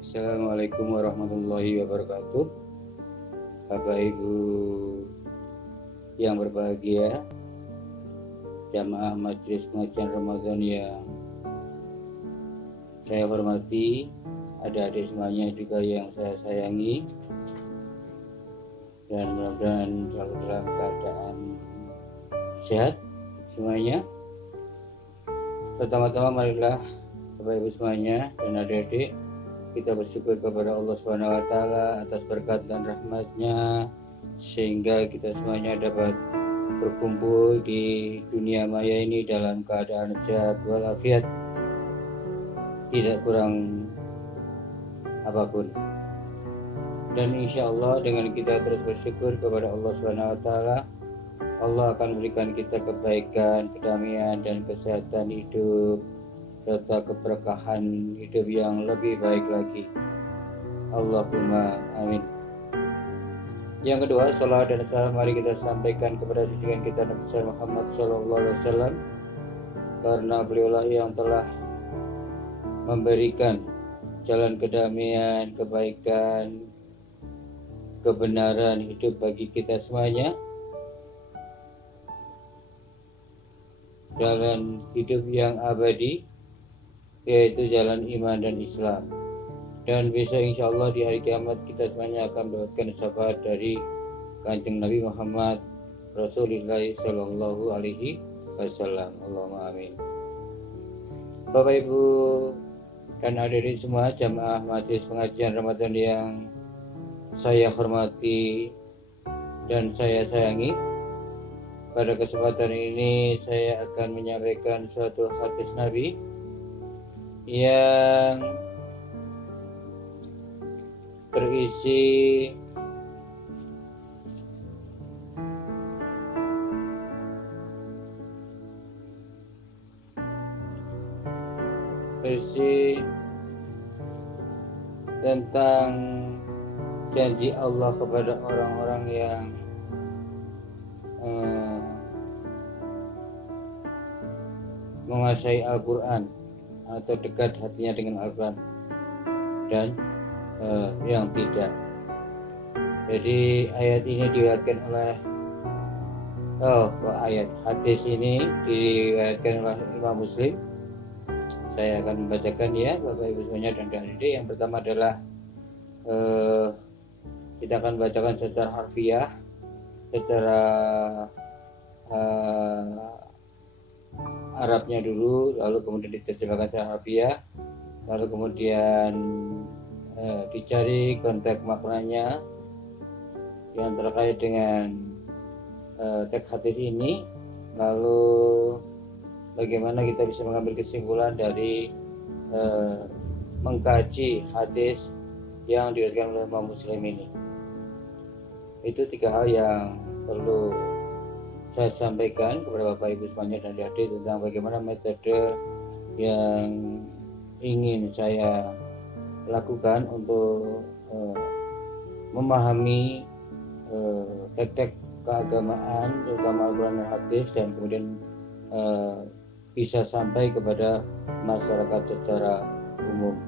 Assalamualaikum warahmatullahi wabarakatuh. Bapak Ibu yang berbahagia, jamaah majelis pengajian Ramadan yang saya hormati, adik-adik semuanya juga yang saya sayangi, dan mudah-mudahan selalu dalam keadaan sehat semuanya. Pertama-tama marilah Bapak Ibu semuanya dan adik-adik, kita bersyukur kepada Allah SWT atas berkat dan rahmatnya, sehingga kita semuanya dapat berkumpul di dunia maya ini dalam keadaan sehat walafiat, tidak kurang apapun. Dan insya Allah dengan kita terus bersyukur kepada Allah SWT, Allah akan memberikan kita kebaikan, kedamaian, dan kesehatan hidup, serta keberkahan hidup yang lebih baik lagi. Allahumma amin. Yang kedua, salam dan salam mari kita sampaikan kepada junjungan kita Nabi Muhammad SAW, karena beliaulah yang telah memberikan jalan kedamaian, kebaikan, kebenaran hidup bagi kita semuanya, jalan hidup yang abadi, yaitu jalan iman dan Islam. Dan besok insya Allah di hari kiamat kita semuanya akan mendapatkan syafaat dari Kanjeng Nabi Muhammad Rasulullah Sallallahu Alaihi Wasallam. Allahumma amin. Bapak Ibu dan adik-adik semua jamaah majelis pengajian Ramadan yang saya hormati dan saya sayangi, pada kesempatan ini saya akan menyampaikan suatu hadis Nabi yang berisi tentang janji Allah kepada orang-orang yang menguasai Al-Quran atau dekat hatinya dengan Al-Quran, dan yang tidak. Jadi ayat ini diriwayatkan oleh hadis ini diriwayatkan oleh Imam Muslim. Saya akan membacakan ya Bapak Ibu semuanya dan adik-adik. Yang pertama adalah kita akan bacakan secara harfiah, secara Arabnya dulu, lalu kemudian diterjemahkan secara harfiah, lalu kemudian dicari konteks maknanya yang terkait dengan teks hadis ini, lalu bagaimana kita bisa mengambil kesimpulan dari mengkaji hadis yang diriwayatkan oleh Imam Muslim ini. Itu tiga hal yang perlu saya sampaikan kepada Bapak Ibu semuanya dan adik tentang bagaimana metode yang ingin saya lakukan untuk memahami teks-teks keagamaan, terutama Al-Quran dan hadis, dan kemudian bisa sampai kepada masyarakat secara umum.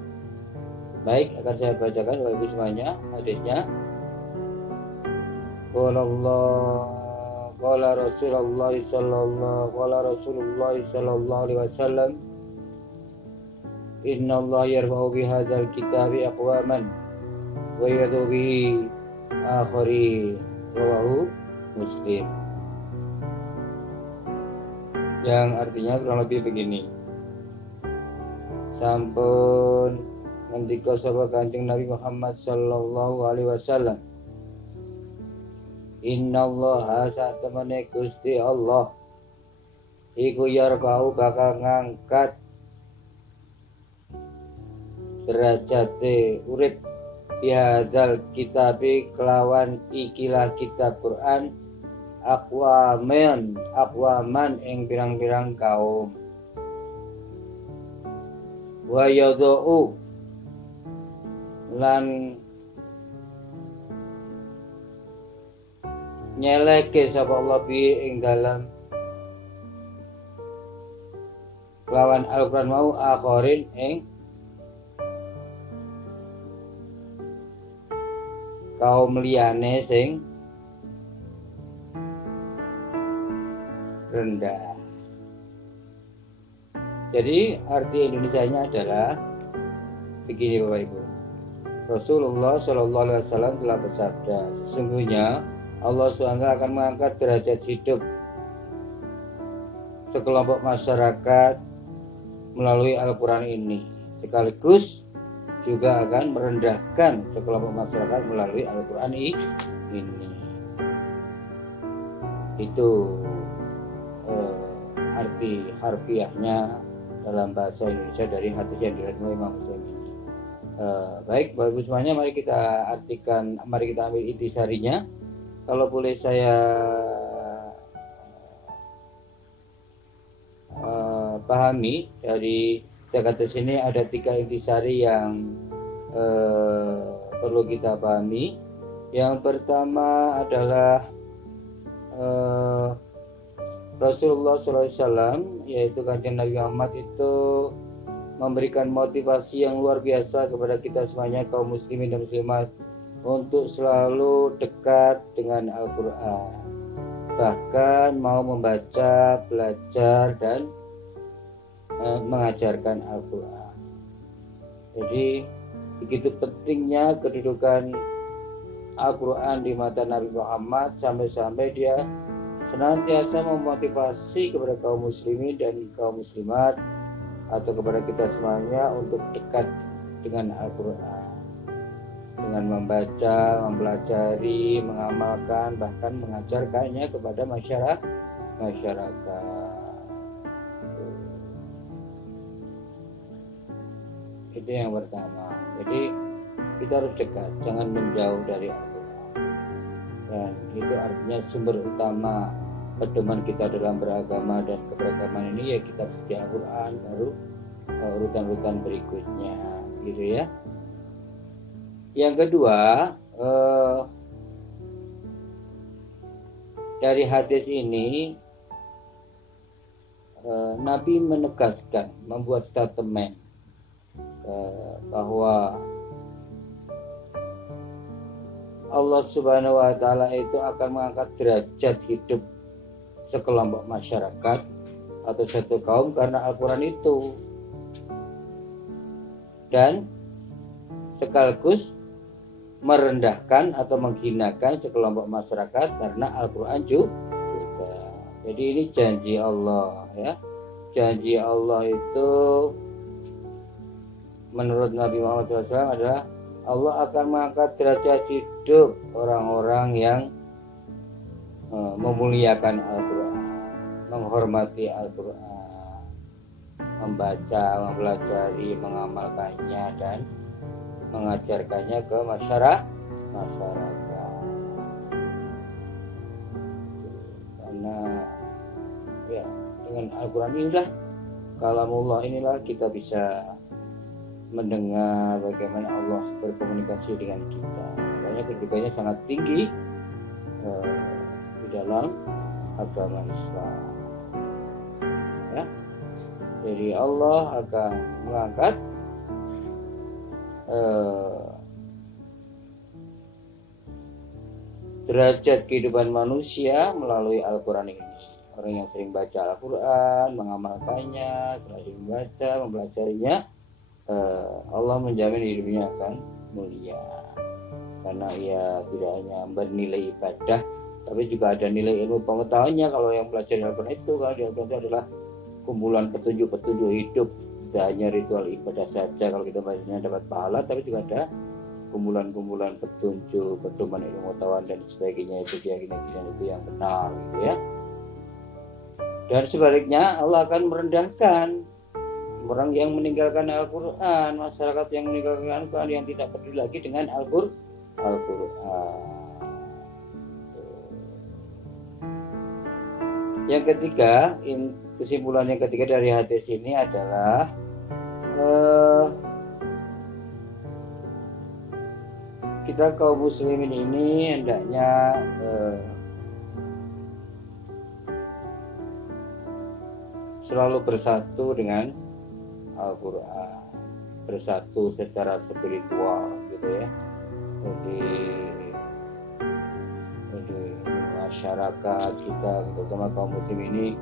Baik, akan saya bacakan Bapak Ibu semuanya hadisnya. Qala Rasulullah sallallahu alaihi wasallam, Inna Allah yarfa'u bihadzal kitabi aqwaman wa yadhu bihi akhari, rawahu Muslim. Yang artinya kurang lebih begini: sampun ngendika sapa Kanjeng Nabi Muhammad sallallahu alaihi wasallam, Inna Allah satemene Gusti Allah iku yarfa'u bakal ngangkat derajate urip bihadzal kitabi kelawan ikilah kitab Quran aqwaman ing pirang-pirang kaum, wa yadhu lan nyeleke sapa Allah bi ing dalam lawan Al-Quran mau akhirin ing kaum liyane sing rendah. Jadi arti Indonesianya adalah begini Bapak Ibu. Rasulullah Shallallahu Alaihi Wasallam telah bersabda, sesungguhnya Allah SWT akan mengangkat derajat hidup sekelompok masyarakat melalui Al-Quran ini, sekaligus juga akan merendahkan sekelompok masyarakat melalui Al-Quran ini. Itu arti harfiahnya dalam bahasa Indonesia dari hadis yang diriwayatkan oleh Imam Muslim ini. Baik Bapak Ibu semuanya, mari kita artikan, mari kita ambil intisarinya. Kalau boleh saya pahami dari kata sini ada 3 intisari yang perlu kita pahami. Yang pertama adalah Rasulullah SAW, yaitu kanjeng Nabi Muhammad itu memberikan motivasi yang luar biasa kepada kita semuanya kaum muslimin dan muslimat untuk selalu dekat dengan Al-Quran, bahkan mau membaca, belajar dan mengajarkan Al-Quran. Jadi begitu pentingnya kedudukan Al-Quran di mata Nabi Muhammad, sampai-sampai dia senantiasa memotivasi kepada kaum muslimin dan kaum muslimat atau kepada kita semuanya untuk dekat dengan Al-Quran, dengan membaca, mempelajari, mengamalkan, bahkan mengajarkannya kepada masyarakat. Itu yang pertama. Jadi kita harus dekat, jangan menjauh dari Al-Quran. Dan itu artinya sumber utama pedoman kita dalam beragama dan keberagaman ini ya kitab suci Al-Quran, baru urutan-urutan berikutnya, gitu ya. Yang kedua, dari hadis ini Nabi menegaskan, membuat statement bahwa Allah Subhanahu wa Ta'ala itu akan mengangkat derajat hidup sekelompok masyarakat atau satu kaum karena Al-Quran itu, dan sekaligus merendahkan atau menghinakan sekelompok masyarakat karena Al-Quran juga. Jadi ini janji Allah ya. Janji Allah itu menurut Nabi Muhammad SAW adalah Allah akan mengangkat derajat hidup orang-orang yang memuliakan Al-Quran, menghormati Al-Quran, membaca, mempelajari, mengamalkannya dan mengajarkannya ke masyarakat. Karena ya dengan Al-Quran inilah, kalamullah inilah kita bisa mendengar bagaimana Allah berkomunikasi dengan kita. Makanya kedudukannya sangat tinggi di dalam agama Islam. Ya. Jadi Allah akan mengangkat derajat kehidupan manusia melalui Al-Quran ini. Orang yang sering baca Al-Quran, mengamalkannya, sering membaca, mempelajarinya, Allah menjamin hidupnya akan mulia, karena ia tidak hanya bernilai ibadah tapi juga ada nilai ilmu pengetahuannya. Kalau yang pelajari Al-Quran itu, kalau di Al-Quran itu adalah kumpulan petunjuk-petunjuk hidup, tidak hanya ritual ibadah saja. Kalau kita bacanya dapat pahala, tapi juga ada kumpulan-kumpulan petunjuk, pedoman ilmu pengetahuan dan sebagainya, itu keyakinan itu yang benar, gitu ya. Dan sebaliknya Allah akan merendahkan orang yang meninggalkan Al-Quran, masyarakat yang meninggalkan Al-Quran, yang tidak peduli lagi dengan Al-Quran. Yang ketiga, kesimpulan yang ketiga dari hadis ini adalah kita kaum muslimin ini hendaknya selalu bersatu dengan Al-Quran, bersatu secara spiritual, gitu ya. Jadi masyarakat kita, terutama kaum muslim ini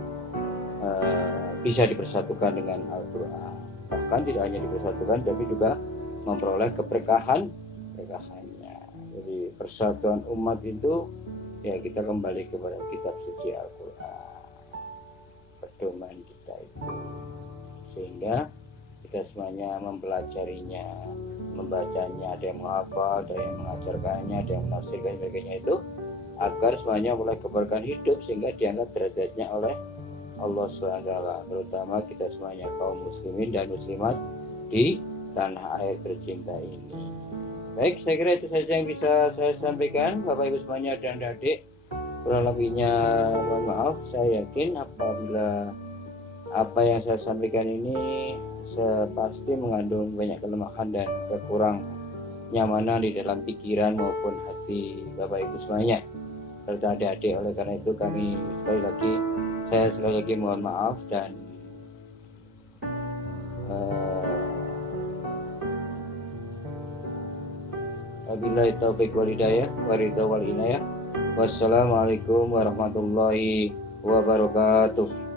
bisa dipersatukan dengan Al-Quran. Bahkan tidak hanya dipersatukan, tapi juga memperoleh keberkahannya. Jadi persatuan umat itu ya kita kembali kepada kitab suci Al-Quran, pedoman kita itu, sehingga kita semuanya mempelajarinya, membacanya, ada yang menghafal, ada yang mengajarkannya, ada yang menafsirkan sebagainya itu, agar semuanya mulai keberkahan hidup sehingga diangkat derajatnya oleh Allah SWT, terutama kita semuanya kaum muslimin dan muslimat di tanah air tercinta ini. Baik, saya kira itu saja yang bisa saya sampaikan, Bapak Ibu semuanya dan adik. Kurang lebihnya mohon maaf. Saya yakin apabila apa yang saya sampaikan ini pasti mengandung banyak kelemahan dan kekurang nyamanan di dalam pikiran maupun hati Bapak Ibu semuanya serta adik-adik. Oleh karena itu saya sekali lagi mohon maaf dan wabillahi taufiq wal hidayah wa ridha wal inayah. Wassalamualaikum warahmatullahi wabarakatuh.